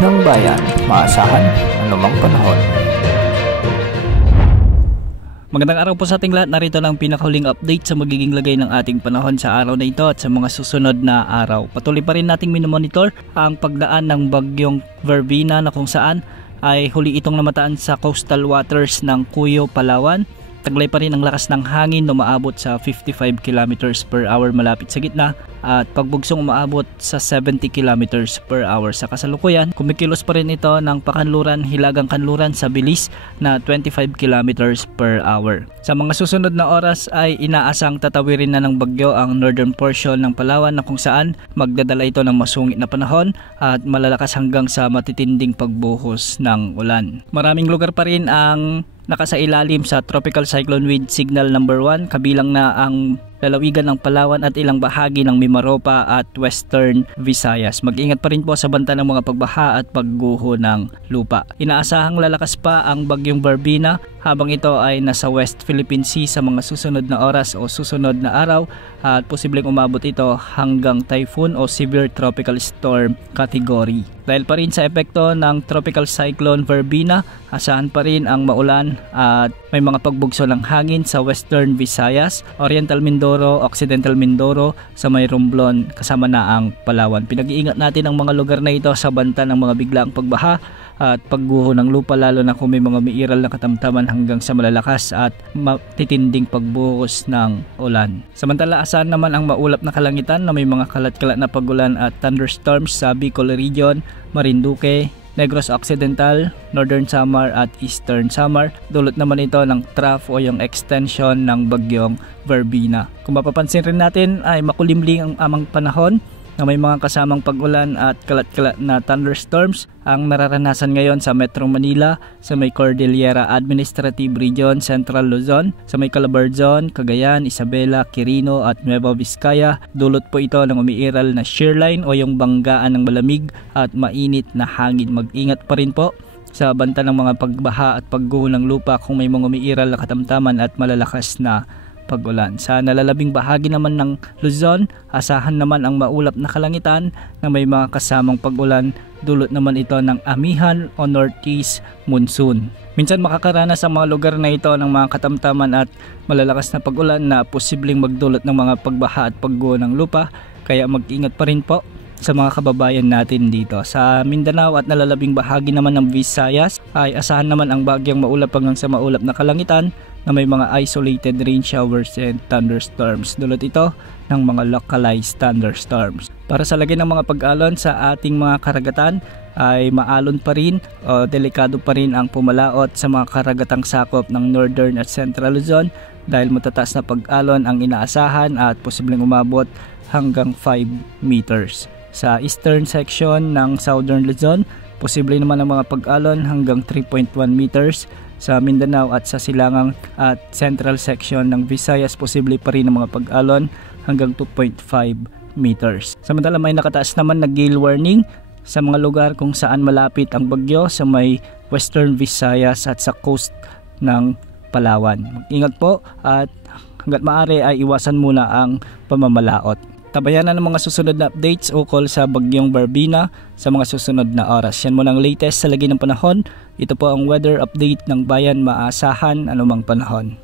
ng bayan, maasahan anumang panahon. Magandang araw po sa ating lahat. Narito na ang pinakahuling update sa magiging lagay ng ating panahon sa araw na ito at sa mga susunod na araw. Patuloy pa rin nating minomonitor ang pagdaan ng bagyong Verbena na kung saan ay huli itong namataan sa coastal waters ng Cuyo, Palawan. Taglay pa rin ang lakas ng hangin na umaabot sa 55 km per hour malapit sa gitna at pagbugsong umaabot sa 70 km per hour. Sa kasalukuyan, kumikilos pa rin ito ng pakanluran, hilagang kanluran sa bilis na 25 km per hour. Sa mga susunod na oras ay inaasang tatawirin na ng bagyo ang northern portion ng Palawan na kung saan magdadala ito ng masungit na panahon at malalakas hanggang sa matitinding pagbuhos ng ulan. Maraming lugar pa rin ang nakasailalim sa Tropical Cyclone Wind Signal number 1, kabilang na ang lalawigan ng Palawan at ilang bahagi ng Mimaropa at Western Visayas. Mag-ingat pa rin po sa banta ng mga pagbaha at pagguho ng lupa. Inaasahang lalakas pa ang bagyong Verbena habang ito ay nasa West Philippine Sea sa mga susunod na oras o susunod na araw at posibleng umabot ito hanggang typhoon o severe tropical storm category. Dahil pa rin sa epekto ng Tropical Cyclone Verbena, asahan pa rin ang maulan at may mga pagbugso ng hangin sa Western Visayas, Oriental Mindoro, Occidental Mindoro, sa may Romblon kasama na ang Palawan. Pinag-iingat natin ang mga lugar na ito sa banta ng mga biglaang pagbaha at pagguho ng lupa, lalo na kung may mga umiiral na katamtaman hanggang sa malalakas at matitinding pagbuhos ng ulan. Samantala, asahan naman ang maulap na kalangitan na may mga kalat-kalat na pagulan at thunderstorms sa Bicol Region, Marinduque, Negros Occidental, Northern Samar at Eastern Samar. Dulot naman ito ng trough o yung extension ng bagyong Verbena. Kung mapapansin rin natin ay makulimlim ang amang panahon na may mga kasamang pag-ulan at kalat-kalat na thunderstorms ang nararanasan ngayon sa Metro Manila, sa may Cordillera Administrative Region, Central Luzon, sa may Calabarzon, Cagayan, Isabela, Quirino at Nueva Vizcaya. Dulot po ito ng umiiral na shearline o yung banggaan ng malamig at mainit na hangin. Mag-ingat pa rin po sa banta ng mga pagbaha at pagguho ng lupa kung may mga umiiral na katamtaman at malalakas na pag-ulan. Sa nalalabing bahagi naman ng Luzon, asahan naman ang maulap na kalangitan na may mga kasamang pag-ulan. Dulot naman ito ng amihan o northeast monsoon. Minsan makakaranas ang mga lugar na ito ng mga katamtaman at malalakas na pag-ulan na posibleng magdulot ng mga pagbaha at pagguho ng lupa. Kaya mag-ingat pa rin po sa mga kababayan natin dito. Sa Mindanao at nalalabing bahagi naman ng Visayas ay asahan naman ang bagyang maulap hanggang sa maulap na kalangitan na may mga isolated rain showers and thunderstorms. Dulot ito ng mga localized thunderstorms. Para sa lagay ng mga pag-alon sa ating mga karagatan ay maalon pa rin o delikado pa rin ang pumalaot sa mga karagatang sakop ng Northern at Central Luzon dahil matataas na pag-alon ang inaasahan at posibleng umabot hanggang 5 meters. Sa eastern section ng Southern Luzon, posible naman ang mga pag-alon hanggang 3.1 meters. Sa Mindanao at sa silangang at central section ng Visayas, posible pa rin ang mga pag-alon hanggang 2.5 meters. Samantala, may nakataas naman na gale warning sa mga lugar kung saan malapit ang bagyo sa may Western Visayas at sa coast ng Palawan. Mag-ingat po at hanggat maaari ay iwasan muna ang pamamalaot. Tabayanan ng mga susunod na updates ukol sa bagyong Verbena sa mga susunod na oras. Yan muna ang latest sa lagay ng panahon. Ito po ang weather update ng bayan, maasahan anumang panahon.